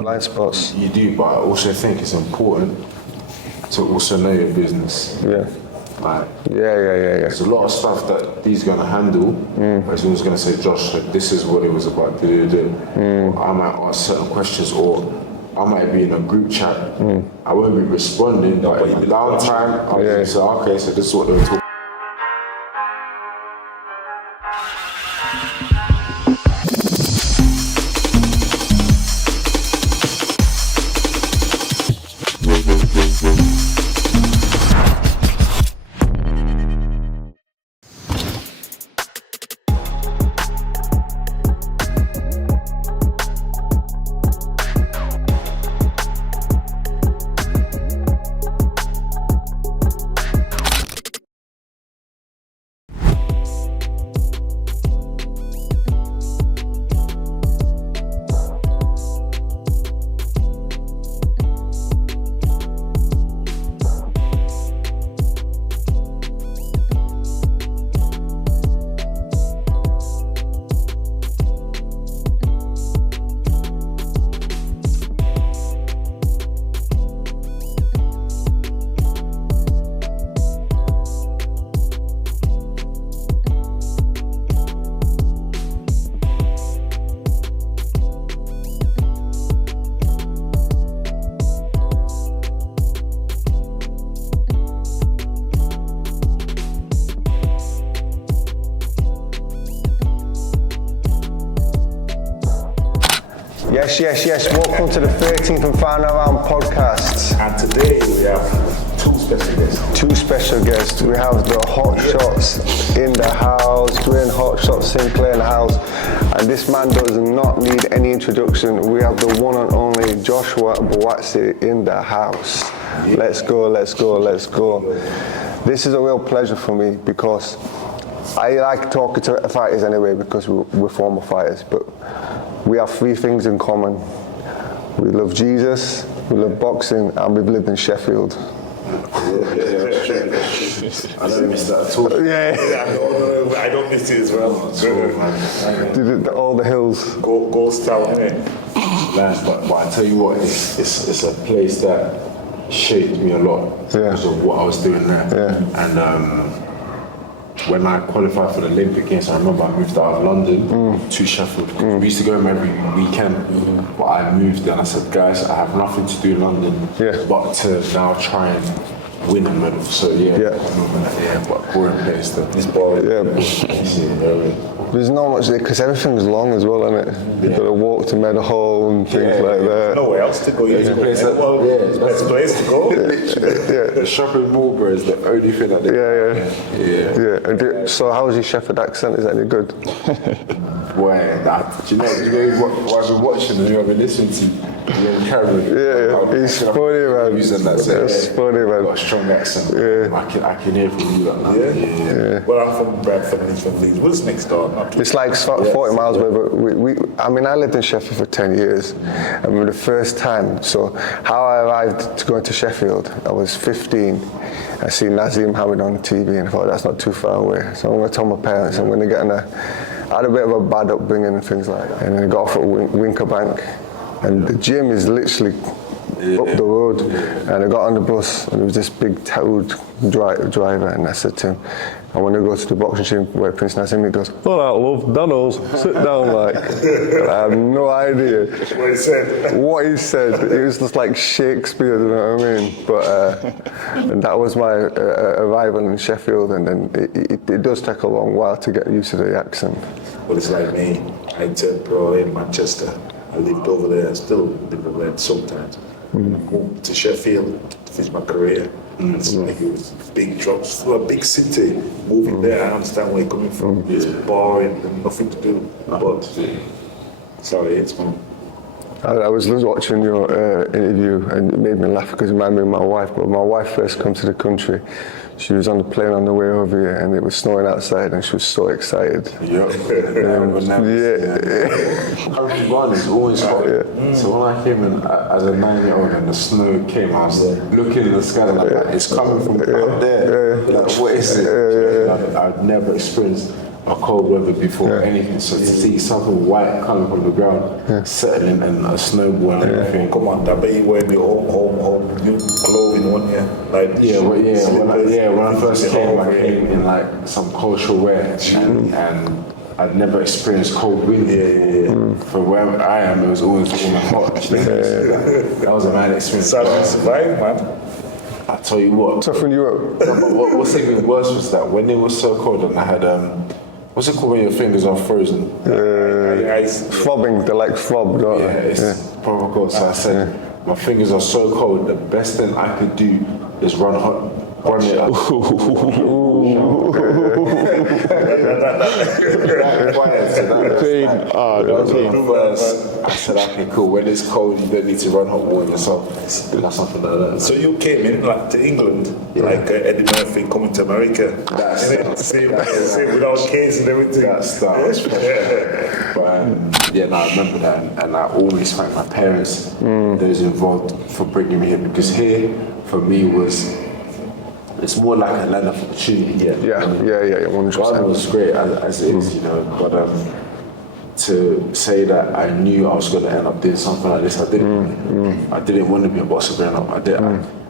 blind spots. You do, but I also think it's important to also know your business. Yeah. Like, Yeah. there's a lot of stuff that he's gonna handle, but he's always gonna say, Josh, this is what it was about. Or I might ask certain questions, or I might be in a group chat. I won't be responding, but in the downtime, I'll just say, okay, so this is what they were talking about. Yes. Welcome to the 13th and final round podcast. And today we have two special guests. We have the Hot Shots in the house, Dwayne Hot Shots Sinclair in the house. And this man does not need any introduction. We have the one and only Joshua Buatsi in the house. Yeah. Let's go. This is a real pleasure for me because I like talking to fighters anyway because we're former fighters, but we have three things in common. We love Jesus, we love boxing, and we've lived in Sheffield. I don't miss that at all. I don't miss it as well. All the hills. Ghost town, innit? But I tell you what, it's a place that shaped me a lot because of what I was doing there. Yeah. And when I qualified for the Olympic Games, I remember I moved out of London to Sheffield. We used to go home every weekend, but I moved and I said, guys, I have nothing to do in London but to now try and win a medal. So I remember that, but boring place though. It's boring. There's not much there because everything's long as well, isn't it? You've got to walk to Meadowhall and things like that. Nowhere else to go. There's a place it's the best place to go. The shopping mall, bro, is the only thing that they So how is your Sheffield accent? Is that any good? Boy, do you know what I've been watching and who I've been listening to? Cameron. He's funny, man. Using that accent. It's funny, man. Got a strong accent. I can hear from you like that. Well, I'm from Bradford and he's from Leeds. What's next door? It's like 40 miles away, but I lived in Sheffield for 10 years. And the first time, so how I arrived to go into Sheffield, I was 15. I seen Nazim Hamid on the TV and I thought, that's not too far away. So I'm going to tell my parents I'm going to get I had a bit of a bad upbringing and things like that. And then I got off at Winker Bank. And the gym is literally up the road. And I got on the bus and there was this big tattooed driver and I said to him, I want to go to the boxing gym where Prince Nazim. He goes, all right, love, Donald's, sit down like. I have no idea what he said. It was just like Shakespeare, you know what I mean? But and that was my arrival in Sheffield, and then it does take a long while to get used to the accent. Well, it's like me. I turned pro in Manchester. I lived over there. I still live over there sometimes. I moved to Sheffield to finish my career. It's like it was big drops to a big city. Moving there, I understand where you're coming from. It's boring and nothing to do. But sorry, it's fun. I was watching your interview and it made me laugh because it reminded me of my wife. But when my wife first come to the country, she was on the plane on the way over here and it was snowing outside and she was so excited. Country one is always hot. So when I came in as a 9-year-old and the snow came, I was looking in the sky like, it's coming from up there. Like, what is it? I've never experienced a cold weather before anything. So to see something white coming from the ground, settling and a snowball and everything. Come on, I bet you wear the home new clothing, won't you? Like When I first came, I came in like some cultural wear, and I'd never experienced cold wind. For where I am, it was always warm and hot. That was a mad experience. So you survived, man. I tell you what. Toughen you up. What's even worse was that when it was so cold and I had what's it called when your fingers are frozen? Throbbing, they're like throbbed, don't they? It's proper cold. So I said, my fingers are so cold. The best thing I could do is run it up. I said, okay, cool. When it's cold, you don't need to run hot water yourself. That's something like that. So you came in like to England, like Eddie Murphy coming to America. Same without kids and everything. That's But I remember that, and I always thank my parents, those involved, for bringing me here, because here for me it's more like a land of opportunity. Yeah, 100%. Ghana was great as it is, but to say that I knew I was going to end up doing something like this, I didn't. I didn't want to be a boxer growing up.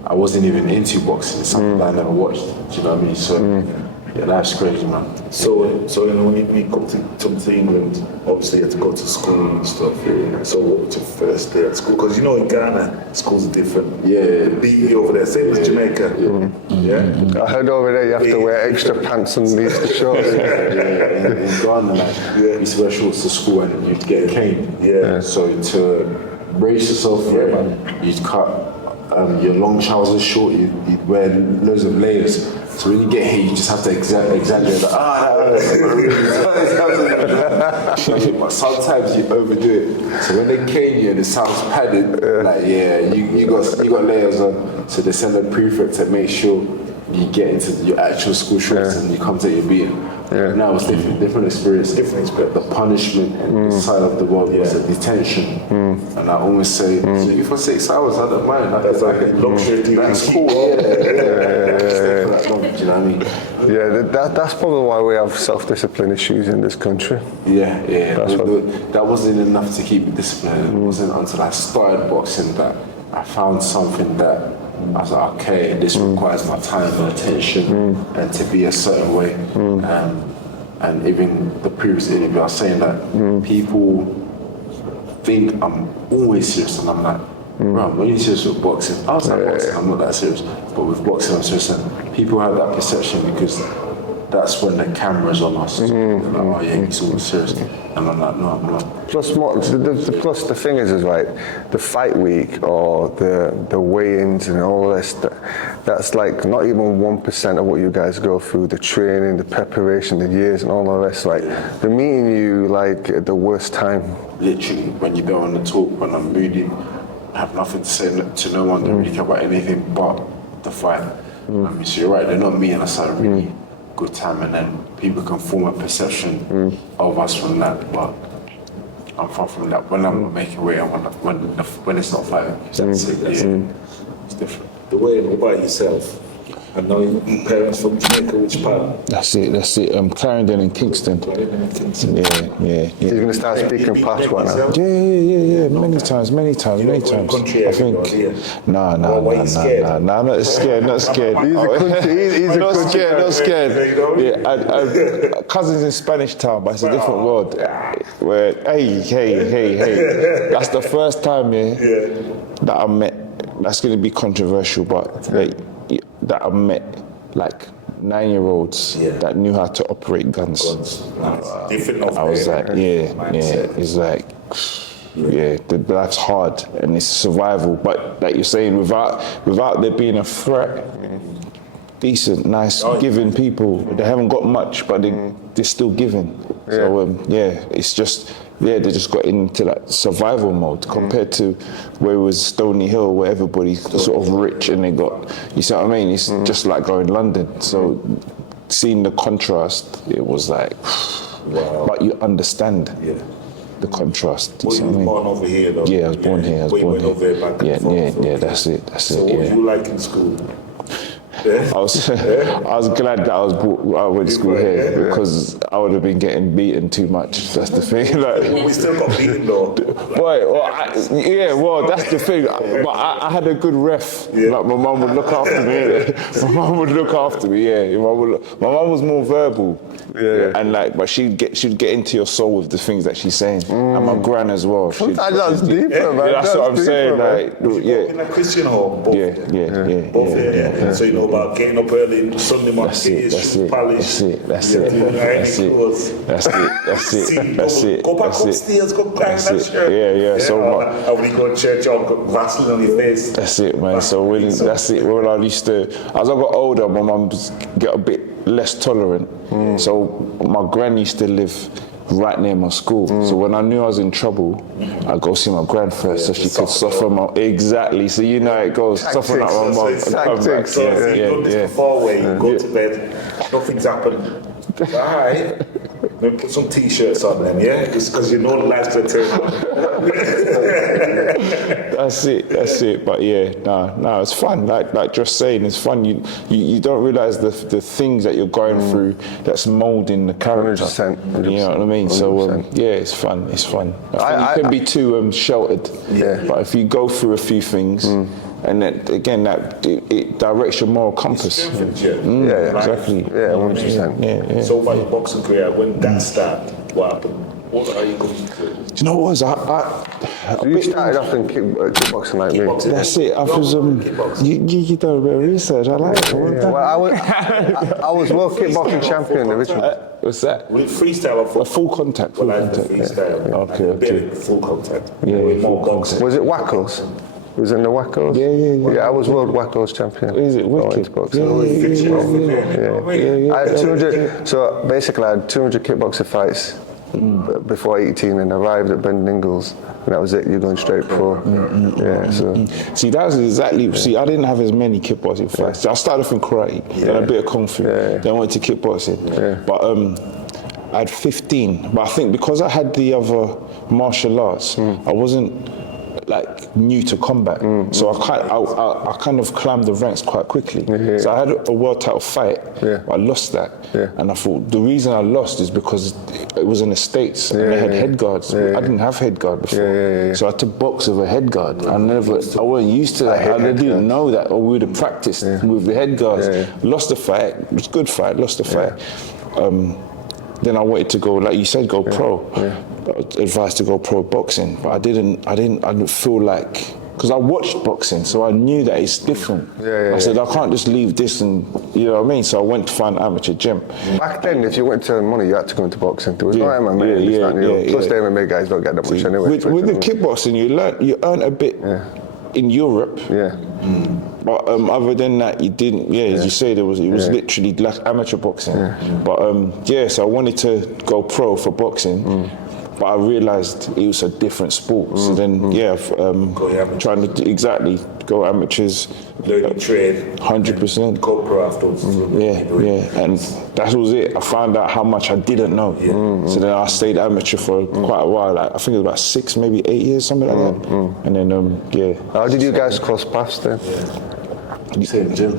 I wasn't even into boxing. It's something that I never watched. Do you know what I mean? So that's crazy, man. So when you come to England, obviously you had to go to school and stuff. So what was your first day at school? Because in Ghana, schools are different. Yeah. Be over there, same as Jamaica. Yeah. I heard over there you have to wear extra pants underneath the shorts. In Ghana, you used to wear shorts to school and you'd get caned. Yeah. So to brace yourself for it, you'd cut your long trousers short, you'd wear loads of layers. So when you get here, you just have to exaggerate. But sometimes you overdo it. So when they cane you and it sounds padded, you got layers on. So they send a prefect to make sure you get into your actual school shorts and you come to your beating. Now it's different experience. The punishment and the side of the world was the detention. And I always say, for 6 hours, I don't mind. That's like a luxury. That's cool. Do you know what I mean? Yeah, that's probably why we have self-discipline issues in this country. That wasn't enough to keep me disciplined. It wasn't until I started boxing that I found something that I was like, okay, this requires my time and attention and to be a certain way. And even the previous interview, I was saying that people think I'm always serious, and I'm like, bro, when you're serious with boxing, outside boxing, I'm not that serious, but with boxing, I'm serious. And people have that perception because that's when the camera's on us. Like, oh yeah, he's always serious. And I'm like, no, I'm not. Plus the thing is right, the fight week or the weigh-ins and all this, that's like not even 1% of what you guys go through, the training, the preparation, the years and all the rest. Like, they're meeting you like at the worst time. Literally, when you go on the talk, when I'm moody, I have nothing to say to no one, don't really care about anything but the fight. I mean, so you're right, they're not meeting us at a really good time, and then people can form a perception of us from that, but I'm far from that. When I'm making weight and when it's not fighting, it's different. The way about yourself, I know your parents from Jamaica, which part? That's it. Clarendon and Kingston. Yeah. He's going to start speaking patois now. Yeah. Many times. Country I think. No, I'm not scared. He's Not scared. Yeah, I cousins in Spanish Town, but it's a different world. Where, hey. That's the first time, that I met. That's going to be controversial, but that I met like 9-year-olds that knew how to operate guns. Different. I was like, it's like, the life's hard and it's survival. But like you're saying, without there being a threat, decent, nice, giving people. They haven't got much, but they're still giving. So it's just. They just got into that survival mode compared to where it was Stony Hill, where everybody's sort of rich and they got, you see what I mean? It's just like going London. So seeing the contrast, it was like, but you understand the contrast. Well, you were born over here though? Yeah, I was born here. Over there back and forth. Yeah, that's it. So what did you like in school? I was glad that I went to school here because I would have been getting beaten too much. That's the thing. Like, We still got beaten though. Well, that's the thing. But I had a good ref. Yeah. Like my mum would look after me. My mum would look after me. Yeah, my mum was more verbal. Yeah. And like, but she'd get into your soul with the things that she's saying. And my gran as well. Sometimes that's deeper, man. That's what I'm saying. Like, In a Christian home, both. yeah. Both, yeah. So you know about getting up early Sunday morning, get your shoes polished. That's it. Go back upstairs, go climb that shirt. Yeah. So and when you go to church, you've got Vaseline on your face. that's it, man. So when as I got older, my mum get a bit less tolerant. So my gran used to live right near my school. So when I knew I was in trouble, I'd go see my gran first so she could soften my... Exactly. So you know how it goes. Soften up my mum and come back. So you've done this before where you go to bed, nothing's happened. Alright. Maybe put some t-shirts on them, yeah? Because you know the lights are turning on. That's it. But yeah, no, it's fun. Like just saying, it's fun. You don't realize the things that you're going through that's molding the character. 100%. You know what I mean? 100%. So yeah, it's fun. I think you can be too sheltered. Yeah. But if you go through a few things, and then again, it directs your moral compass. Exactly. Yeah, 100%. Yeah. So about your boxing career, when that started, what happened? What are you going to do? Do you know what it was? You started off in kickboxing like me. Kickboxing. That's it. I was you done a bit of research. I like it. Well, I was world kickboxing champion originally. What's that? With freestyle or full? A full contact. Well, I had the freestyle. Okay. Full contact. Yeah, With full more boxing. Was it Wackos? It was in the Wackos? Yeah. Yeah, I was world Wackos champion. Is it wicked? I went to boxing. Yeah. I had 200. So basically, I had 200 kickboxer fights before 18, and arrived at Brendan Ingalls, and that was it. You're going straight pro. Yeah. So See, that was exactly. See, I didn't have as many kickboxing fights. I started off in karate, then a bit of kung fu, then I went to kickboxing. But I had 15. But I think because I had the other martial arts, I wasn't like new to combat, so I kind of climbed the ranks quite quickly. So I had a world title fight, but I lost that, and I thought the reason I lost is because it was in the States and they had head guards. I didn't have head guard before, so I had to box with a head guard. I wasn't used to that. I didn't know that, or we would have practiced with the head guards. Lost the fight. It was a good fight. Lost the fight. Then I wanted to go, like you said, go pro. I was advised to go pro boxing, but I didn't feel like, because I watched boxing, so I knew that it's different. I said, I can't just leave this and, you know what I mean? So I went to find an amateur gym. back then, if you went to money, you had to go into boxing. There was no MMA. Plus the MMA guys don't get that much anyway. With the kickboxing, you earn a bit in Europe. But other than that, you didn't. As you say, it was literally like amateur boxing. But so I wanted to go pro for boxing. But I realised it was a different sport. So then, trying to go amateurs. Learn to trade. 100%. Go pro afterwards. And that was it. I found out how much I didn't know. So then I stayed amateur for quite a while. Like, I think it was about 6, maybe 8 years, something like that. And then, How did you guys cross paths then? Same gym.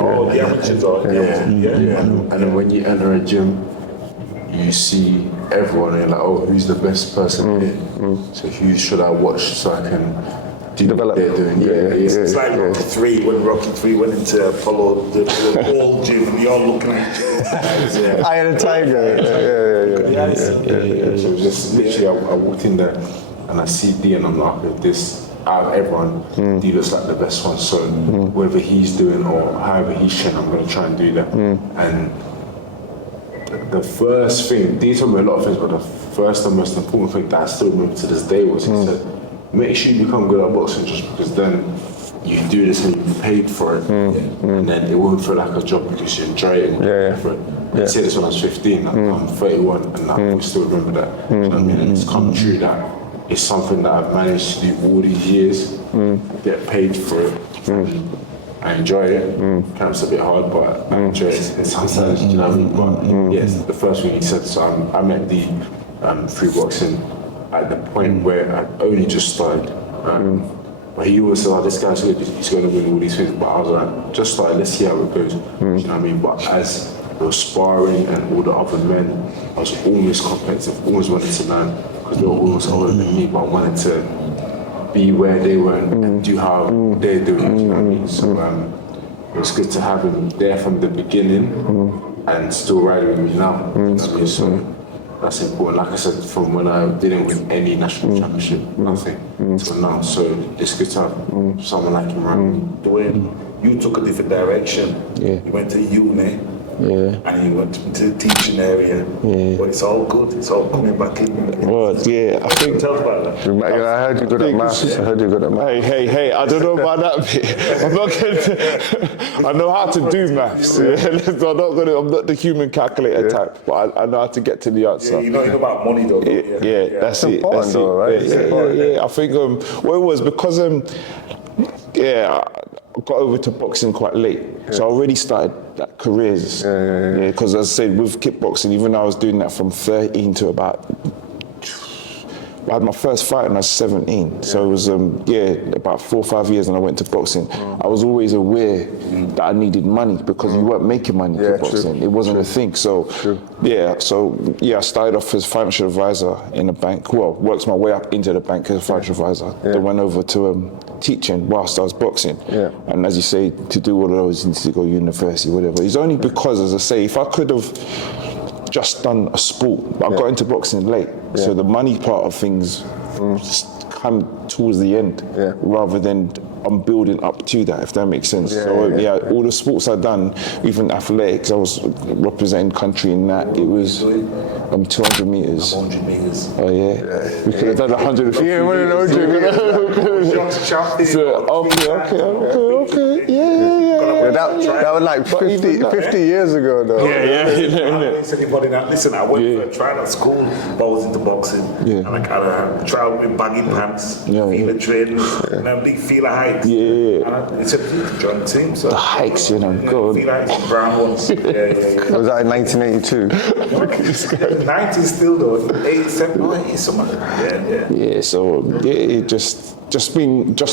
Oh, the amateurs are. And then when you enter a gym, you see everyone and you're like, oh, who's the best person here? So who should I watch so I can develop what they're doing? It's like Rocky 3, when Rocky 3 went into Apollo, the old gym, and you're looking at Iron Tiger. So just literally, I walked in there and I see D and I'm like, okay, this, out of everyone, D looks like the best one. So whatever he's doing or however he's training, I'm going to try and do that. And the first thing, D told me a lot of things, but the first and most important thing that I still remember to this day was he said, make sure you become good at boxing, just because then you do this and you're paid for it, and then it won't feel like a job because you enjoy it and you're paid for it. I said this when I was 15, I'm 31, and I still remember that. You know what I mean? And it's come true that it's something that I've managed to do all these years, get paid for it. I enjoy it. Camp's a bit hard, but I enjoy it sometimes, you know what I mean? But yes, the first thing he said, so I met the free boxing at the point where I only just started. But he always said, oh, this guy's good, he's going to win all these things. But I was like, just start, let's see how it goes. Do you know what I mean? But as we were sparring and all the other men, I was almost competitive, always wanted to learn, because they were almost older than me, but I wanted to be where they were and do how they're doing. You know what I mean? So it was good to have him there from the beginning and still riding with me now. You know what I mean? So that's important. Like I said, from when I didn't win any national championship, nothing, till now. So it's good to have someone like him around me. Dwayne, you took a different direction. Yeah. You went to uni. Yeah. And you went into the teaching area. Yeah. But it's all good. It's all coming back in. Well, yeah, I think. Tell us about that. I heard you good at maths. I heard you good at maths. Hey, I don't know about that bit. I'm not gonna, I know how to do maths. I'm not the human calculator type, but I know how to get to the answer. Yeah, you know about money though. Yeah, that's it. important That's though, right? it. Yeah. I think well, it was because I got over to boxing quite late, so I already started like careers. Yeah, because as I said, with kickboxing, even I was doing that from 13 to about. I had my first fight when I was 17, so it was about 4 or 5 years, and I went to boxing. I was always aware that I needed money because you weren't making money kickboxing. It wasn't a thing. So I started off as financial advisor in a bank. Well, worked my way up into the bank as a financial advisor. Then went over to teaching whilst I was boxing. And as you say, to do all of those, you need to go to university, whatever. It's only because, as I say, if I could have just done a sport, but I got into boxing late, so the money part of things just come towards the end, rather than I'm building up to that, if that makes sense. All the sports I've done, even athletics, I was representing country in that. It was 200 meters. 100 meters. Oh yeah. We could have done 150. Yeah, 100 Okay. Yeah. That was like 50 years ago though. Listen, I went for a trial at school, but I was into boxing. And I kind of tried with baggy pants, feeling training, and a big feel of hikes. And it's a joint team. So the hikes, good. Feel hikes, brown ones. Was that in 1982? 90s still though, 87, 80 something. Yeah, so it just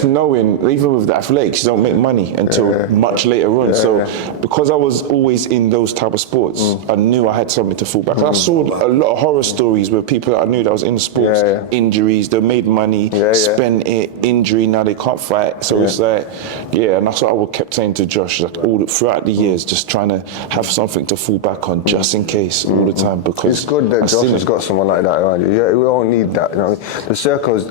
knowing, even with the athletics, you don't make money until much later on. So because I was always in those type of sports, I knew I had something to fall back. I saw a lot of horror stories where people that I knew that was in sports, injuries, they made money, spent it, injury, now they can't fight. So it's like, and that's what I kept saying to Josh, like throughout the years, just trying to have something to fall back on, just in case, all the time. Because it's good that Josh has got someone like that around you. Yeah, we all need that. The circles.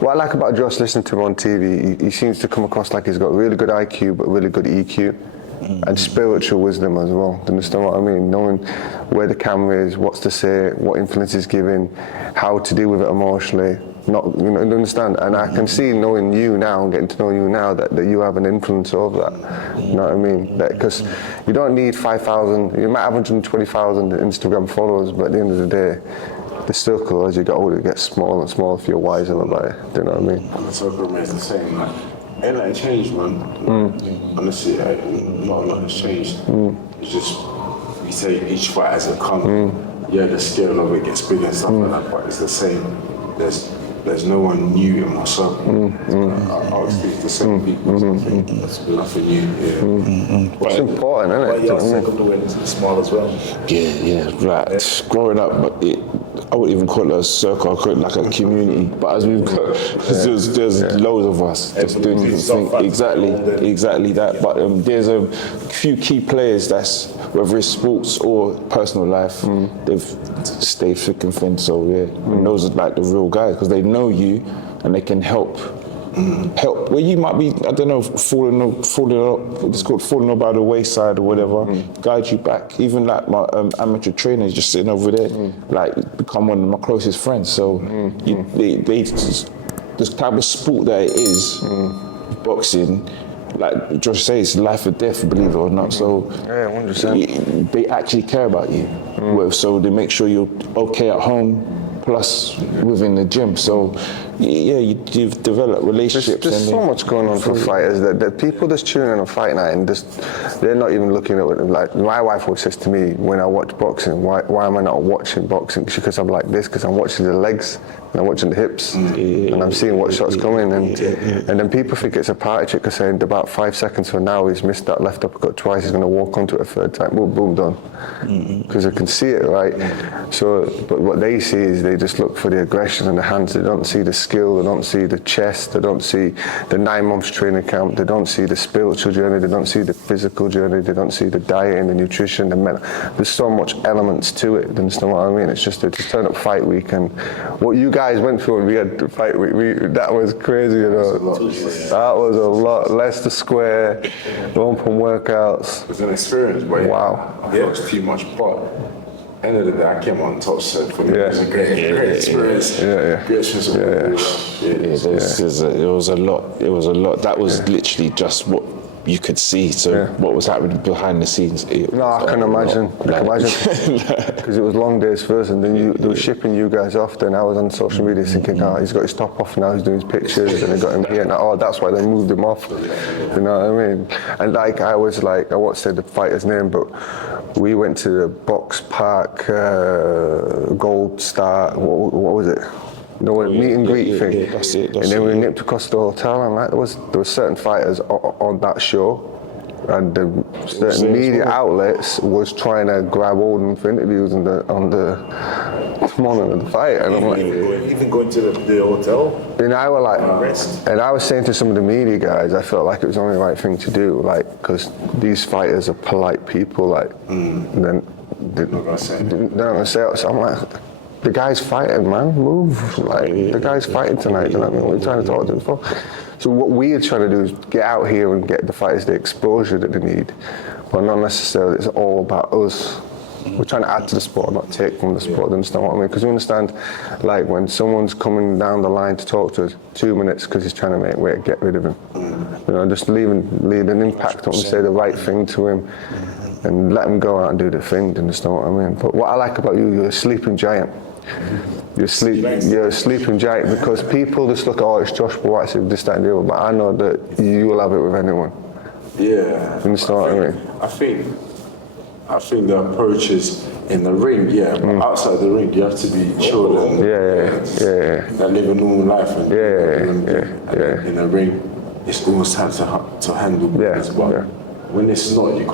What I like about Josh, listening to him on TV, he seems to come across like he's got really good IQ, but really good EQ. And spiritual wisdom as well. Do you understand what I mean? Knowing where the camera is, what's to say, what influence is given, how to deal with it emotionally. Not, understand? And I can see, knowing you now and getting to know you now, that you have an influence over that. You know what I mean? Because you don't need 5,000, you might have 120,000 Instagram followers, but at the end of the day, the circle, as you get older, gets smaller and smaller if you're wiser about it. Do you know what I mean? The circle remains the same. Ain't nothing changed, man. Honestly, not a lot has changed. It's just, we say each fight as it comes. The scale of it gets bigger and stuff like that, but it's the same. There's no one new in my circle. I always think the same people. There's nothing new. It's important, isn't it? But your circle is small as well. Right. Growing up, but I wouldn't even call it a circle, I call it like a community. But as we've got, there's loads of us just doing different things. Exactly that. But there's a few key players that's, whether it's sports or personal life, they've stayed thick and thin. So and those are like the real guys, because they know you and they can help where you might be, I don't know, falling by the wayside or whatever, guide you back. Even like my amateur trainers just sitting over there, like become one of my closest friends. So this type of sport that it is, boxing, like Josh says, life or death, believe it or not. So 100%. They actually care about you. So they make sure you're okay at home, plus within the gym. So you've developed relationships. There's and so much going on for fighters that people just tuning in on fight night and they're not even looking at it. Like my wife always says to me when I watch boxing, why am I not watching boxing? Because I'm like this, because I'm watching the legs and I'm watching the hips and I'm seeing what shots come in and then people think it's a party trick because saying about 5 seconds from now he's missed that left uppercut twice, he's going to walk onto it a third time, boom, boom, done. Because I can see it, right? So, but what they see is they just look for the aggression in the hands. They don't see the skill, they don't see the chest, they don't see the 9 months training camp, they don't see the spiritual journey, they don't see the physical journey, they don't see the diet and the nutrition, the mental. There's so much elements to it, you understand what I mean? It's just to turn up fight week and what you guys went through when we had the fight week, that was crazy, you know. That was a lot. Leicester Square, open workouts. It was an experience, but wow. I lost too much part. End of the day, I came on top, so for me it was a great experience. Great experience. It was a lot. It was a lot. That was literally just what you could see. So what was happening behind the scenes? No, I can imagine. Because it was long days first, and then they were shipping you guys off. Then I was on social media thinking, he's got his top off now. He's doing his pictures, and they got him here. And that's why they moved him off. You know what I mean? And like I won't say the fighter's name, but we went to the Box Park Gold Star. What was it? Meet and greet thing. That's it. And then we nipped across the hotel, and like, there were certain fighters on that show, and the certain media outlets was trying to grab hold of them for interviews on the morning of the fight, and I'm like, even going to the hotel. And I was like, and I was saying to some of the media guys, I felt like it was the only right thing to do, like, because these fighters are polite people, like, and then they're not gonna say it. So I'm like, the guy's fighting, man, move. Like, the guy's fighting tonight, you know what I mean? What are you trying to talk to him for? So what we're trying to do is get out here and get the fighters the exposure that they need, but not necessarily it's all about us. We're trying to add to the sport, not take from the sport, you understand what I mean? Because we understand, like, when someone's coming down the line to talk to us, 2 minutes because he's trying to make weight, get rid of him. You know, just leave an impact on him, say the right thing to him, and let him go out and do the thing, you understand what I mean? But what I like about you, you're a sleeping giant. You're a sleeping giant because people just look, it's Josh Buatsi, this, that, and the other, but I know that you will have it with anyone. Yeah. You understand what I mean? I think the approach is in the ring, but outside the ring, you have to be chill and live a normal life. And in the ring, it's almost time to handle business, but when it's not, I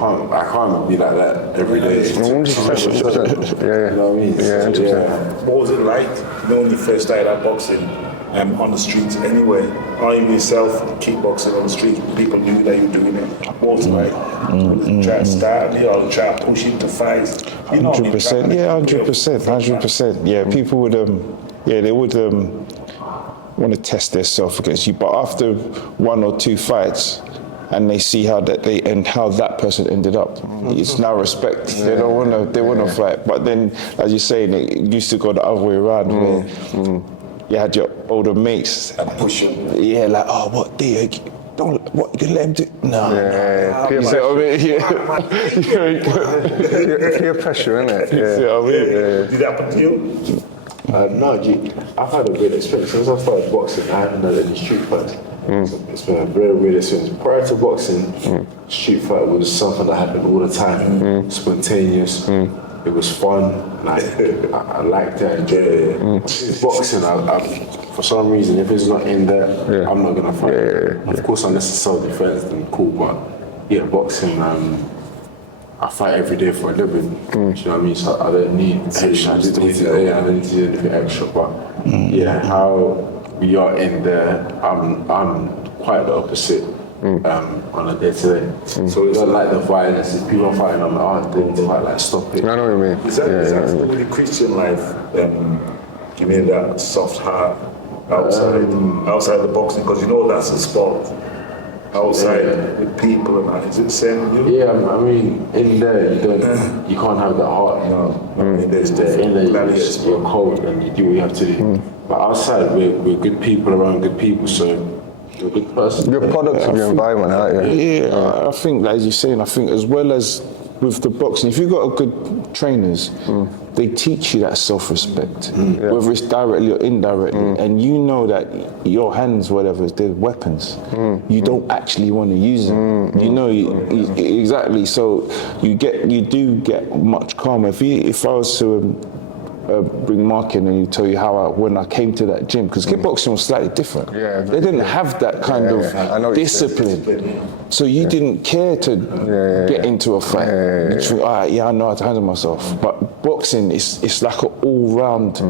can't be like that every day. 100%. You know what I mean? Yeah, 100%. What was it like, when you first started out boxing on the streets anyway? Or even yourself, kickboxing on the street, people knew that you were doing it. What was it like? Try to start me or try to push you to fights? 100%, 100%. Yeah, people would, they would want to test themselves against you, but after 1 or 2 fights, and they see how that person ended up. It's now respect. They don't want to fight. But then, as you're saying, it used to go the other way around, where you had your older mates and push you. Yeah, like, what do you? Don't, what, you can let him do? No. Peer pressure, innit? You see what I mean? Did that happen to you? No, I've had a great experience. Since I started boxing, I haven't had any street fights. It's been a very weird experience. Prior to boxing, street fight was something that happened all the time. Spontaneous. It was fun. I liked it. I enjoyed it. Since boxing, for some reason, if it's not in there, I'm not gonna fight. Of course, unless it's self-defense, then cool. But boxing. I fight every day for a living. Do you know what I mean? So I don't need extra. I don't need to do anything extra. But how we are in there, I'm quite the opposite on a day-to-day. So it's not like the violence. If people are fighting, I'm like, they need to fight, like, stop it. I know what you mean. Is that with the Christian life, giving that soft heart outside the boxing? Because that's a sport. Outside with people and that, is it the same with you? Yeah, I mean, in there you can't have that heart. No, in there you're cold and you do what you have to do. But outside, we're good people around good people, so you're a good person. You're a product of your environment, aren't you? Yeah, I think, as you're saying, I think as well as with the boxing, if you've got good trainers, they teach you that self-respect, whether it's directly or indirectly, and you know that your hands, whatever, they're weapons. You don't actually want to use them. You know, exactly. So you do get much calmer. If I was to bring Mark in and you tell you how when I came to that gym, because kickboxing was slightly different. Yeah, they didn't have that kind of discipline. So you didn't care to get into a fight. You think, all right, I know how to handle myself. But boxing, it's like an all-round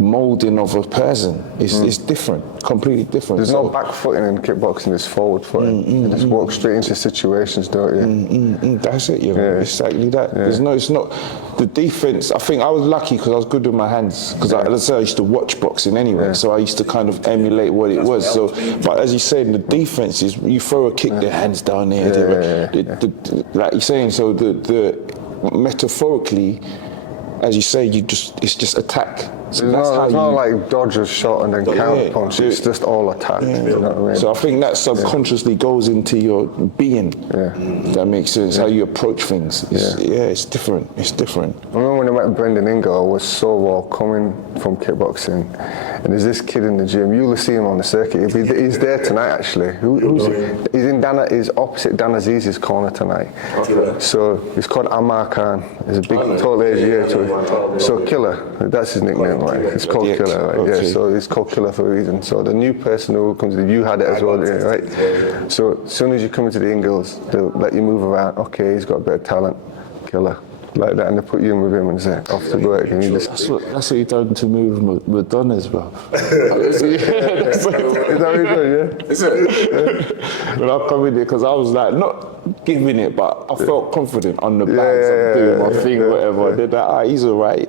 molding of a person. It's different, completely different. There's no back footing in kickboxing, it's forward footing. You just walk straight into situations, don't you? That's it, exactly that. It's not the defense. I think I was lucky because I was good with my hands, because as I said, I used to watch boxing anyway, so I used to kind of emulate what it was. So, but as you said, the defense is you throw a kick, their hands down there. Like you're saying, so the metaphorically, as you say, it's just attack. So there's no like dodge a shot and then counter punch. It's just all attack. You know what I mean? So I think that subconsciously goes into your being. That makes sense. How you approach things. It's different. It's different. I remember when I met Brendan Ingle, I was so welcoming from kickboxing, and there's this kid in the gym. You'll see him on the circuit. He's there tonight actually. Who's he? He's in he's opposite Dan Aziz's corner tonight. So he's called Ammar Khan. He's a big, tall Asian. So Killer. That's his nickname. Right. It's called Killer, right? Okay. Yeah, so it's called Killer for a reason. So the new person who comes in, you had it as well, right? So as soon as you come into the Ingles, they'll let you move around. Okay, he's got a bit of talent, Killer, like that, and they put you in with him and say, off to work, and you just... That's what you done to move Madonna's, bro. Is that what you done, Is it? When I come in there, because I was like, not giving it, but I felt confident on the bags of doing my thing or whatever. They're like, he's all right.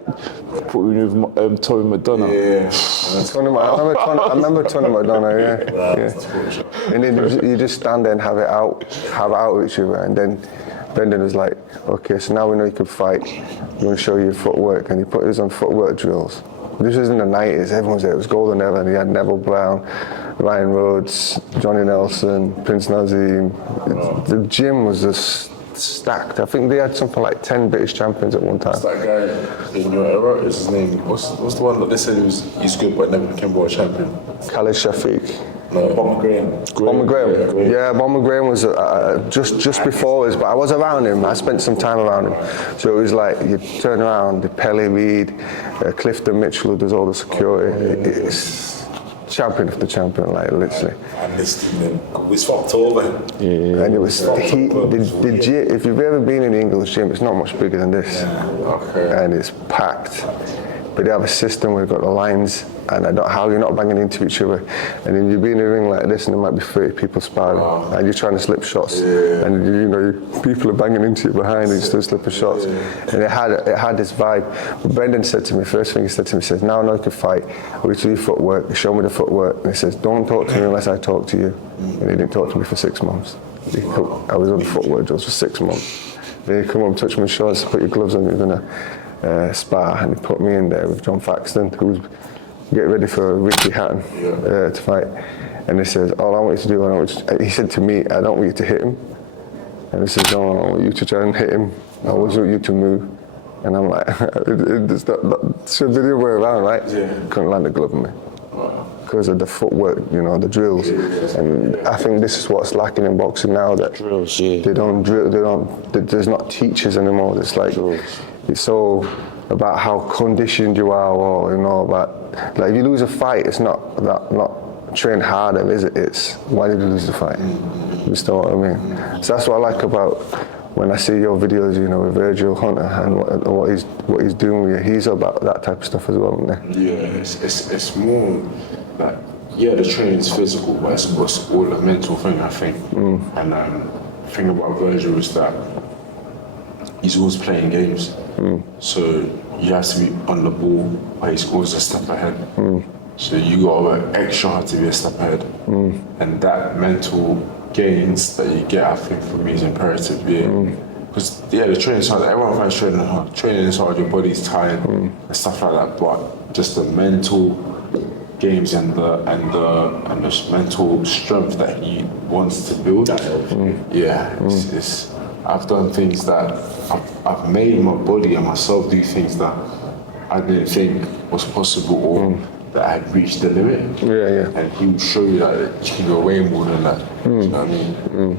Put me with Tony Madonna. I remember Tony Madonna, And then you just stand there and have it out with each other, and then Brendan was like, okay, so now we know you can fight. I'm going to show you footwork, and he put us on footwork drills. This was in the 90s, everyone was there, it was golden era, and he had Neville Brown, Ryan Rhodes, Johnny Nelson, Prince Nazim. The gym was just stacked. I think they had something like 10 British champions at one time. That guy in your era, is his name, what's the one that they said he's good but never became world champion? Khalid Shafiq. Bomber Graham. Bomber Graham. Yeah, Bomber Graham was just before us, but I was around him. I spent some time around him. So it was like, you turn around, the Pelly Reid, Clifton Mitchell who does all the security. It's champion after champion, like literally. I missed him then. We swapped over. And it was, the gym, if you've ever been in the English gym, it's not much bigger than this. And it's packed. But they have a system where you've got the lines, and I don't how you're not banging into each other. And then you'll be in a ring like this, and there might be 30 people sparring, and you're trying to slip shots, and you know people are banging into you behind, and you're still slipping shots. And it had this vibe. But Brendan said to me, first thing he said to me, he says, now I know you can fight. I want you to do footwork. He showed me the footwork, and he says, don't talk to me unless I talk to you. And he didn't talk to me for 6 months. I was on the footwork drills for 6 months. Then he come up, touch my shoulders, put your gloves on, you're gonna spar, and he put me in there with John Faxton, who was getting ready for Ricky Hatton to fight. And he says, all I want you to do, he said to me, I don't want you to hit him. And he says, no, I want you to try and hit him. I always want you to move. And I'm like, it's the other way around, right? Couldn't land a glove on me. Because of the footwork, the drills. And I think this is what's lacking in boxing now, that drills, they don't drill, there's not teachers anymore. It's like, it's all about how conditioned you are, or about, like, if you lose a fight, it's not train harder, is it? It's why did you lose the fight? You understand what I mean? So that's what I like about when I see your videos, with Virgil Hunter and what he's doing with you. He's about that type of stuff as well, isn't he? Yeah, it's more like, the training's physical, but it's all a mental thing, I think. And the thing about Virgil is that he's always playing games. So you have to be on the ball, but he's always a step ahead. So you got to work extra hard to be a step ahead. And that mental gains that you get, I think, for me is imperative. Because the training's hard. Everyone finds training hard. Training is hard. Your body's tired and stuff like that. But just the mental games and the mental strength that he wants to build. It's I've done things that I've made my body and myself do things that I didn't think was possible or that I had reached the limit. Yeah. And he would show you that you can go way more than that. You know what I mean?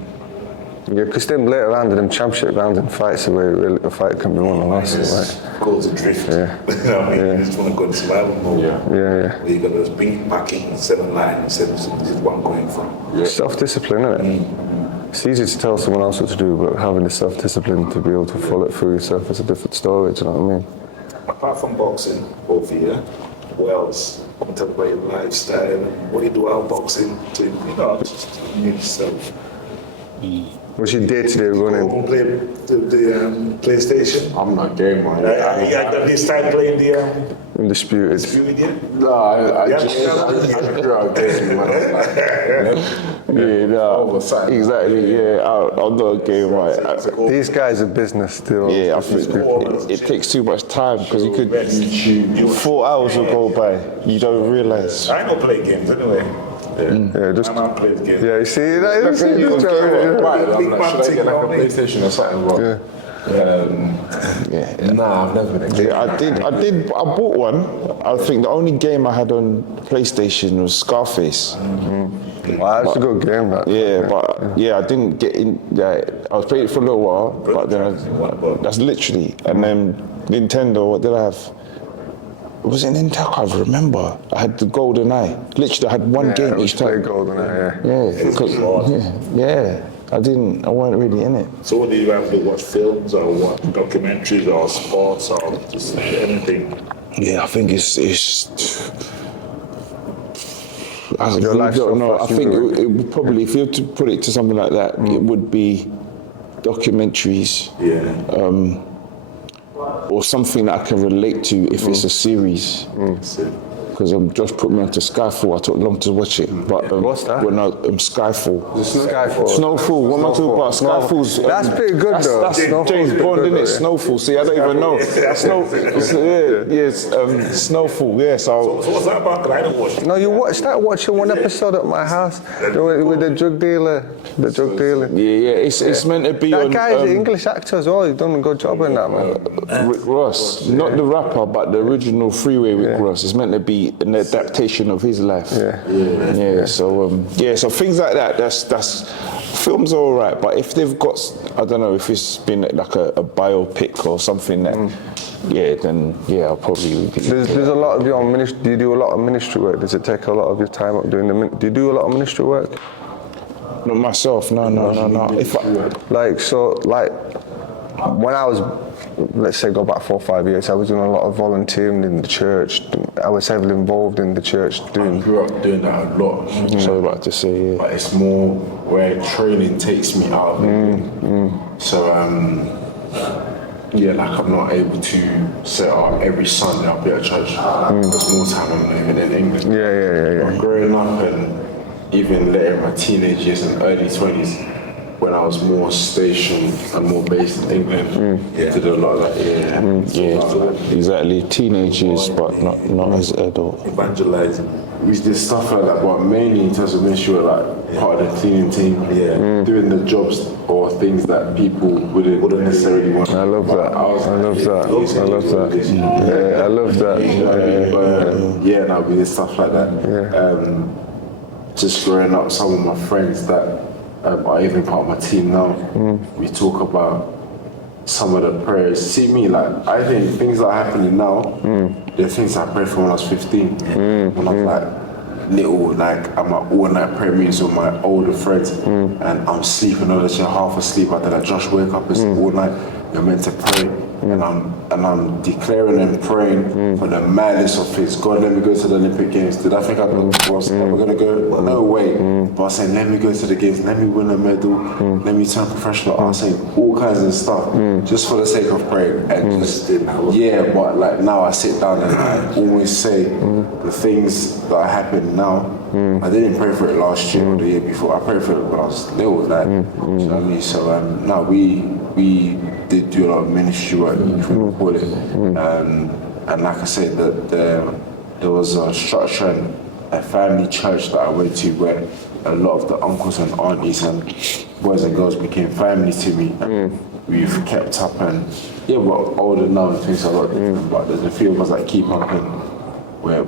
Yeah, because them later round in them championship rounds and fights where a fight can be won or lost, right? Goes adrift. Yeah. You know what I mean? You just want to go in survival mode. Yeah. Yeah. Where you got to bring it back in 7 line and say, this is where I'm going from. Self-discipline, isn't it? It's easy to tell someone else what to do, but having the self-discipline to be able to follow it through yourself is a different story, do you know what I mean? Apart from boxing, both of you, what else? I'm going to talk about your lifestyle and what you do out boxing to, just make yourself. What's your day-to-day running? Go and play the PlayStation. I'm not game, man. Have you started playing the Undisputed. Undisputed yet? No, I Yeah, just yeah. I grew up gaming when I was like, Yeah, no, Oversight. exactly. Yeah, I'm not a game, right? These guys are business still. Yeah, I think it takes too much time because you could. YouTube. 4 hours will go by. You don't realize. I don't play games anyway. Yeah, just I'm not playing games. yeah. You see that? You see you this was guy, game yeah. right, I'm Big like, man should I thing, get like a you know what I mean? PlayStation or something? Bro? Yeah. Nah, I've never been a game. Yeah, I bought one. I think the only game I had on PlayStation was Scarface. Wow, that's a good game, that. Yeah, but I didn't get in. I was playing it for a little while, but then that's literally. And then Nintendo, what did I have? Was it Nintendo? I can't remember. I had the Golden Eye. Literally, I had one game each Play time. GoldenEye, Yeah, because I weren't really in it. So what do you have to watch films or what documentaries or sports or just anything? Yeah, I think it's I Your really life's so don't know. I think fascinating. it would probably, if you were to put it to something like that, it would be documentaries. Yeah. Or something that I can relate to if it's a series. That's it. Because Josh put me onto Skyfall. I took long to watch it. But What's that? when Skyfall. Skyfall. Snowfall. What am I talking about? Skyfall's. That's pretty good, though. That's Snowfall's James pretty Bond, good, isn't it? though, yeah. Snowfall. See, I don't even know. Snowfall. Yeah. So So what's that about? 'Cause I don't watch it. No, you start watching one episode at my house with the drug dealer. The drug dealer. yeah. It's meant to be That on. guy's an English actor as well. He's done a good job in that, man. Rick Ross, not the rapper, but the original Freeway Rick Ross. It's meant to be an adaptation of his life. Yeah. So so things like that. That's films are alright, but if they've got, I don't know, if it's been like a biopic or something that, then I'll probably. There's a lot of your ministry. Do you do a lot of ministry work? Does it take a lot of your time up doing the? Do you do a lot of ministry work? Not myself. No. If when I was, let's say, go back 4 or 5 years, I was doing a lot of volunteering in the church. I was heavily involved in the church I doing. grew up doing that a lot. sorry about to say, But it's more where training takes me out of it. So, like I'm not able to say, every Sunday I'll be at church. There's more time I'm not even in England. Yeah. But growing up and even later in my teenage years and early 20s, when I was more stationed and more based in England, did a lot of that, exactly. Teenage years, but not as adult. Evangelizing. We did stuff like that, but mainly in terms of ministry, like part of the cleaning team, doing the jobs or things that people wouldn't necessarily want. I love that. I love that. Yeah, I love that. We did stuff like that. Just growing up, some of my friends that are even part of my team now, we talk about some of the prayers. See me, like, I think things that are happening now, they're things I prayed for when I was 15. When I was like little, like I'm at all-night prayer meetings with my older friends, and I'm sleeping all the time, half asleep. I like, Josh, wake up, it's all night. You're meant to pray, and I'm declaring and praying for the madness of things. God, let me go to the Olympic Games. Did I think I was never gonna go? No way. But I was saying, let me go to the games, let me win a medal, let me turn professional. I was saying all kinds of stuff just for the sake of praying. And just but like now I sit down and I always say the things that happen now. I didn't pray for it last year or the year before. I prayed for it when I was little, like, you know what I mean? So now we did do a lot of ministry work, if we can call it. And like I said, that there was a structure a family church that I went to where a lot of the uncles and aunties and boys and girls became family to me. We've kept up and yeah, we're older now and things are a lot different, but there's a few of us that keep up and we're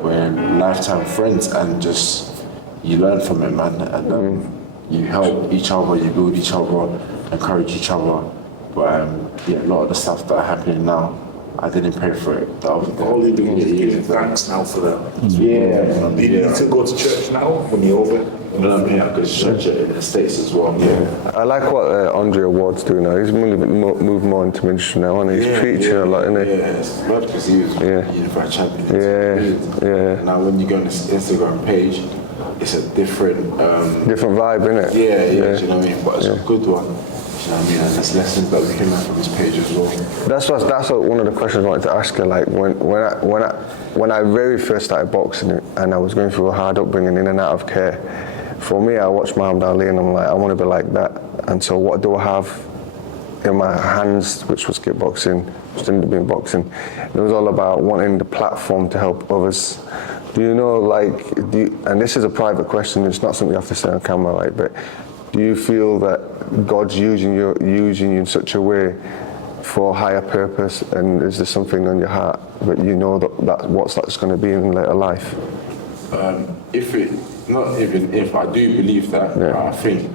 lifetime friends and just you learn from it, man, and you help each other, you build each other, encourage each other. But yeah, a lot of the stuff that are happening now, I didn't pray for it. All you do is give thanks now for that. Yeah. Do you need to go to church now when you're over? When I'm here, I go to church in the States as well. Yeah. I like what Andre Ward's doing now. He's moved more into ministry now, and he's preaching a lot, isn't he? Yeah, it's mad because he was unified champion. Yeah. Now when you go on his Instagram page, it's a different Different vibe, innit? Yeah, do you know what I mean? But it's a good one. Do you know what I mean? And there's lessons that we can learn from his page as well. That's what one of the questions I wanted to ask you. Like when I very first started boxing and I was going through a hard upbringing in and out of care, for me, I watched Muhammad Ali and I'm like, I want to be like that. And so what do I have in my hands, which was kickboxing, which ended up being boxing? It was all about wanting the platform to help others. Do you know, like, and this is a private question, it's not something you have to say on camera, right? But do you feel that God's using you in such a way for a higher purpose? And is there something on your heart that you know that what's that's going to be in later life? If I do believe that, I think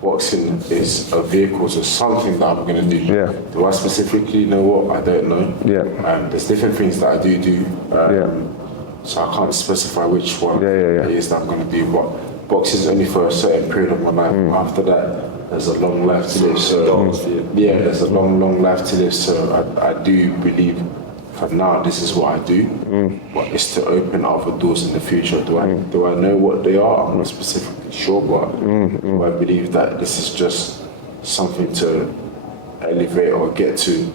boxing is a vehicle to something that I'm going to do. Yeah. Do I specifically know what? I don't know. Yeah. There's different things that I do. So I can't specify which one it is that I'm going to do. But boxing is only for a certain period of my life. After that, there's a long life to live. So there's a long life to live. So I do believe. For now, this is what I do, but it's to open other doors in the future. Do I know what they are? I'm not specifically sure, but I believe that this is just something to elevate or get to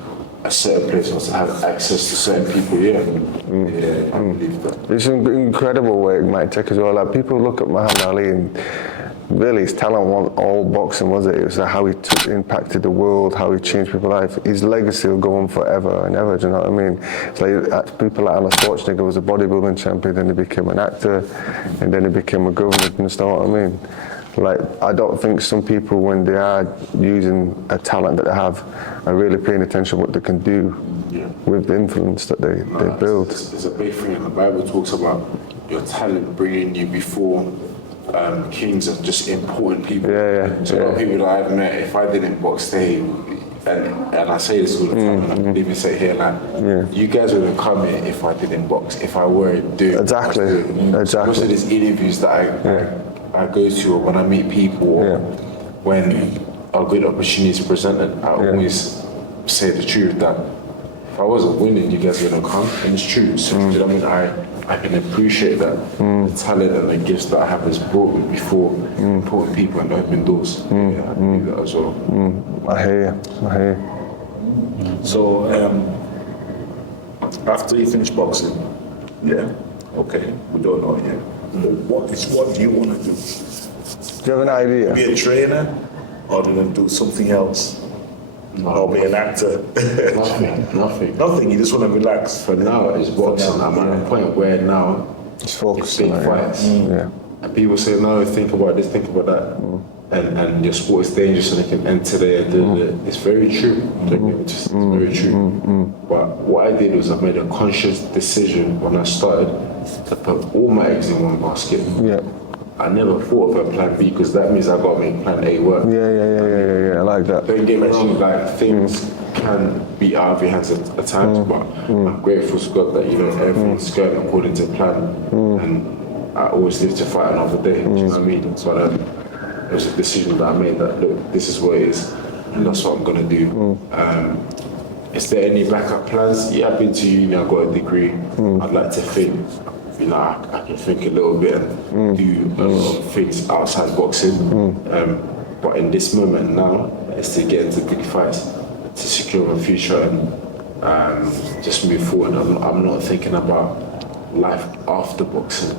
a certain place or to have access to certain people. Yeah, I believe that. It's an incredible way it might take as well. Like people look at Muhammad Ali and really his talent wasn't all boxing, was it? It was how he impacted the world, how he changed people's life. His legacy will go on forever and ever, do you know what I mean? It's like people like Arnold Schwarzenegger was a bodybuilding champion, then he became an actor, and then he became a governor, you know what I mean? Like, I don't think some people, when they are using a talent that they have, are really paying attention what they can do with the influence that they build. It's a big thing, and the Bible talks about your talent bringing you before kings and just important people. So a lot of people that I've met, if I didn't box, and I say this all the time, and I even say here, like, you guys wouldn't come here if I didn't box, if I weren't doing Exactly. Most of these interviews that I go to, or when I meet people, or when a good opportunity is presented, I always say the truth that if I wasn't winning, you guys wouldn't come, and it's true. So, you know what I mean? I can appreciate that the talent and the gifts that I have has brought me before important people and open doors. I believe that as well. I hear you. So, after you finish boxing, okay, we don't know yet. What do you want to do? Do you have an idea? Be a trainer, or do something else? Or be an actor? Nothing. Nothing, you just want to relax. For now, it's boxing. I'm at a point where now It's focusing big on fights. it. And people say, no, think about this, think about that. And your sport is dangerous and it can enter there. It's very true. It's very true. But what I did was I made a conscious decision when I started to put all my eggs in one basket. I never thought of a plan B because that means I got to make plan A work. Yeah, I like that. Don't get me wrong, like things can be out of your hands at times, but I'm grateful to God that everything's going according to plan, and I always live to fight another day. Do you know what I mean? So it was a decision that I made that look, this is what it is, and that's what I'm gonna do. Is there any backup plans? Yeah, I've been to uni, I got a degree. I'd like to think. I can think a little bit and do a lot of things outside boxing. But in this moment now, it's to get into big fights, to secure my future and just move forward. I'm not thinking about life after boxing.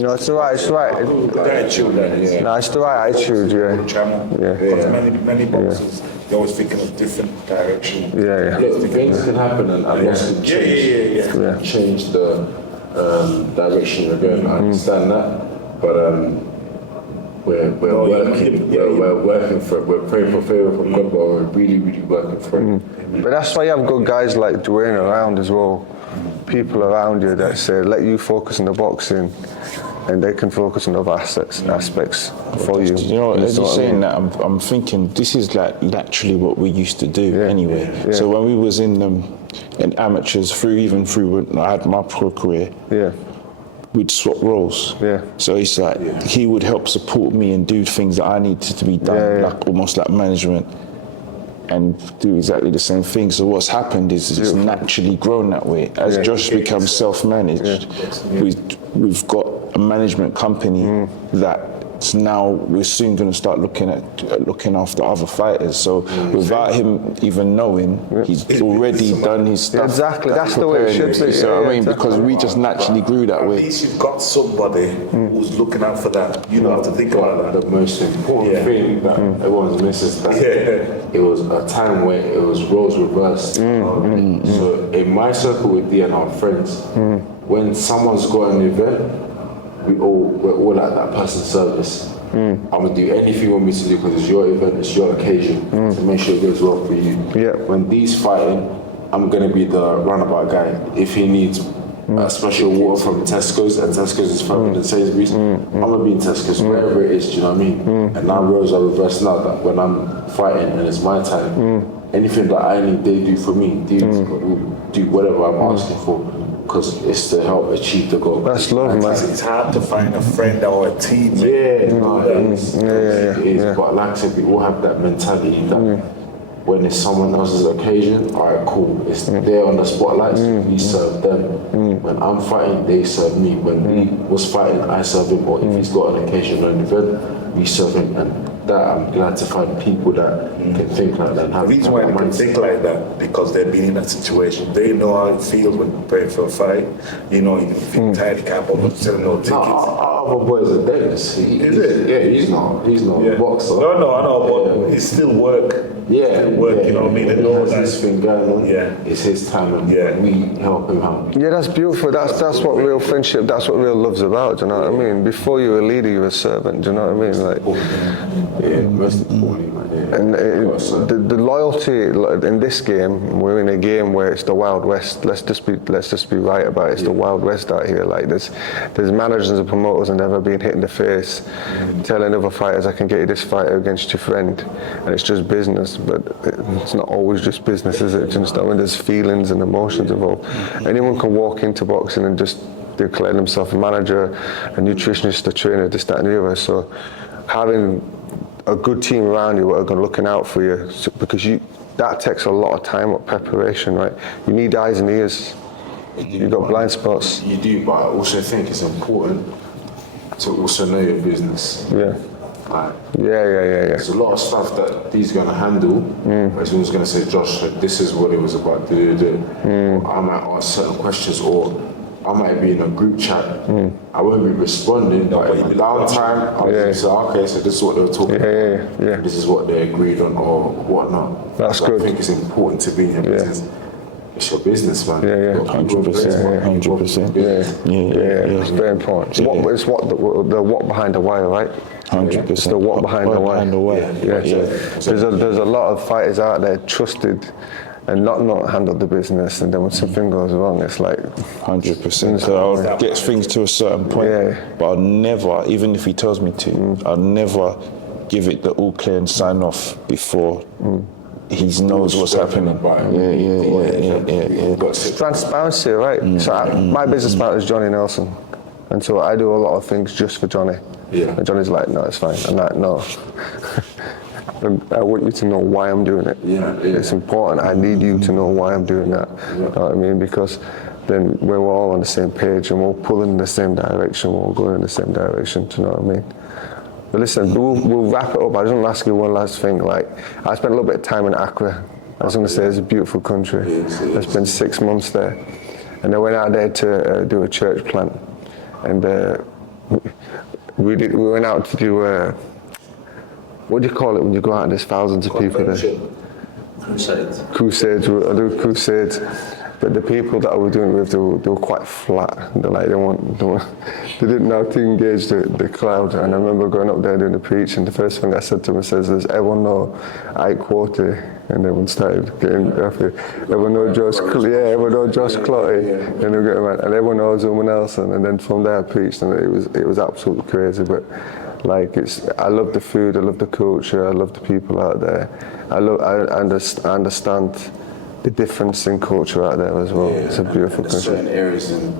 No, it's the right. The attitude, No, it's the right attitude, Because many boxers, they're always thinking of different direction. Yeah. Look, things can happen and I lost the change the direction you're going. I understand that, but we're working for it. We're praying for favor from God, but we're really working for it. But that's why you have good guys like Dwayne around as well. People around you that say, let you focus on the boxing, and they can focus on other aspects for you. You know, as you're saying that, I'm thinking this is like naturally what we used to do anyway. Yeah. So when we was in amateurs, through when I had my pro career, we'd swap roles. Yeah. So it's like he would help support me and do things that I needed to be done, like almost like management, and do exactly the same thing. So what's happened is it's naturally grown that way. As Josh becomes self-managed, we've got a management company that's now we're soon going to start looking after other fighters. So without him even knowing, he's already done his stuff. Exactly, that's the way it should be. So I mean, because we just naturally grew that At way. least you've got somebody who's looking out for that. You don't have to think about that. The most important thing that everyone's misses is that it was a time where it was roles reversed. So in my circle with D and our friends, when someone's got an event, we're all at that person's service. I'm gonna do anything you want me to do because it's your event, it's your occasion, to make sure it goes well for you. When D's fighting, I'm gonna be the runabout guy. If he needs a special water from Tesco's, and Tesco's is further than Sainsbury's, I'm gonna be in Tesco's, wherever it is, do you know what I mean? And now roles are reversed now, that when I'm fighting and it's my time, anything that I need, they do for me. They do whatever I'm asking for, because it's to help achieve the goal. That's love, man. It's hard to find a friend or a team. It is. But like I said, we all have that mentality that when it's someone else's occasion, all right, cool. It's there on the spotlight, so we serve them. When I'm fighting, they serve me. When he was fighting, I serve him. Or if he's got an occasion or an event, we serve him. And that I'm glad to find people that can think like that. The reason why they can think like that, because they've been in that situation. They know how it feels when preparing for a fight. You know, even if you're tired, you can't bother selling no tickets. Our other boys are Davis. Is it? Yeah, he's not a boxer. No, I know, but it's still work. Yeah, work, you know what I mean? He They know has that. this thing going on. Yeah. It's his time, and we help him out. Yeah, that's beautiful. That's what real friendship, that's what real love's about, do you know what I mean? Before you're a leader, you're a servant, do you know what I mean? Like, Most importantly, man. and the loyalty in this game, we're in a game where it's the Wild West. Let's just be right about it. It's the Wild West out here. Like there's managers and promoters and never being hit in the face, telling other fighters, I can get you this fighter against your friend, and it's just business. But it's not always just business, is it? Do you understand? When there's feelings and emotions involved, anyone can walk into boxing and just declare themselves a manager, a nutritionist, a trainer, this, that, and the other. So having a good team around you that are looking out for you, because that takes a lot of time of preparation, right? You need eyes and ears. You've got blind spots. You do, but I also think it's important to also know your business. Yeah. Like, Yeah. there's a lot of stuff that he's going to handle, but someone's going to say, Josh, this is what it was about. I might ask certain questions, or I might be in a group chat. I won't be responding, but in the downtime, I'll say, okay, so this is what they were talking about. Yeah. This is what they agreed on, or whatnot. That's so good. I think it's important to be in your business. It's your business, man. Yeah. 100%. Yeah. It's very important. It's what the what behind the wire, right? 100%. It's the what behind the wire. There's a lot of fighters out there trusted and not handled the business, and then when something goes wrong, it's like 100%. So I'll get things to a certain point, but I'll never, even if he tells me to, I'll never give it the all clear and sign off before he knows what's happening. Yeah. It's transparency, right? So my business partner is Johnny Nelson, and so I do a lot of things just for Johnny. And Johnny's like, no, it's fine. I'm like, no. And I want you to know why I'm doing it. It's important. I need you to know why I'm doing that. You know what I mean? Because then we're all on the same page and we're pulling in the same direction. We're all going in the same direction. Do you know what I mean? But listen, we'll wrap it up. I just want to ask you one last thing. Like, I spent a little bit of time in Accra. I was going to say it's a beautiful country. I spent 6 months there, and I went out there to do a church plant, and we went out to do what do you call it when you go out and there's thousands of people there? Crusades. Crusades. We'll do crusades. But the people that I was doing it with, they were quite flat. They're like, they didn't know how to engage the crowd. And I remember going up there doing the preach, and the first thing I said to them says, "Does everyone know Ike Quarty?" And everyone started getting happy. Everyone knows everyone knows Josh Clotty, and everyone knows someone else. And then from there I preached, and it was absolutely crazy. But like I love the food, I love the culture, I love the people out there. I understand the difference in culture out there as well. Yeah, it's a beautiful there's country. certain areas in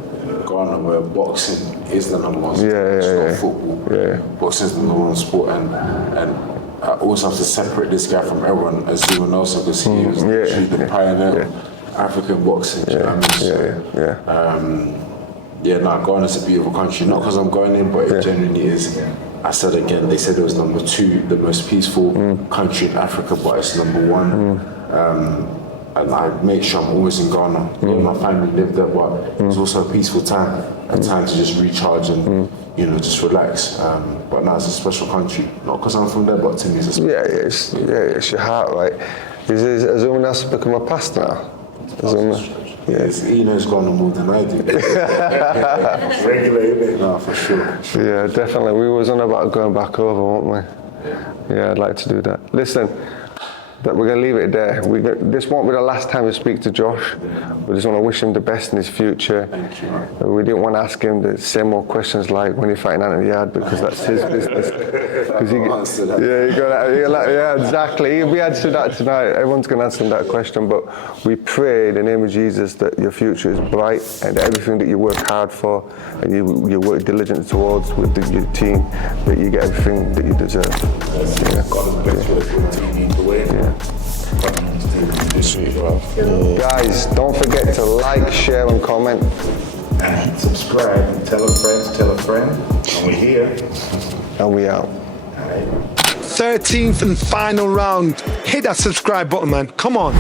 Ghana where boxing is the number one sport. Yeah, it's yeah, not yeah. football. Yeah. Boxing is the number one sport, and I also have to separate this guy from everyone as everyone else because he was literally the pioneer of African boxing. Do you know what I mean? Ghana's a beautiful country. Not because I'm going in, but it genuinely is. I said again, they said it was number 2, the most peaceful country in Africa, but it's number 1. And I make sure I'm always in Ghana. Me and my family live there, but it's also a peaceful time, a time to just recharge and just relax. But now it's a special country, not because I'm from there, but to me it's a special it's your heart, right? Has anyone else become a pastor now? He knows Ghana more than I do. Regulated. No, for sure. Yeah, definitely. We was on about going back over, weren't we? Yeah, I'd like to do that. Listen, but we're going to leave it there. This won't be the last time we speak to Josh. We just want to wish him the best in his future. Thank you. We didn't want to ask him the same old questions like when you're fighting out in the yard, because that's his business. Exactly. He'll be answering that tonight. Everyone's going to answer him that question. But we pray in the name of Jesus that your future is bright and everything that you work hard for and you work diligently towards with your team, that you get everything that you deserve. Guys, don't forget to like, share and comment. And subscribe and tell a friend. And we're here. And we out. 13th and final round. Hit that subscribe button, man. Come on.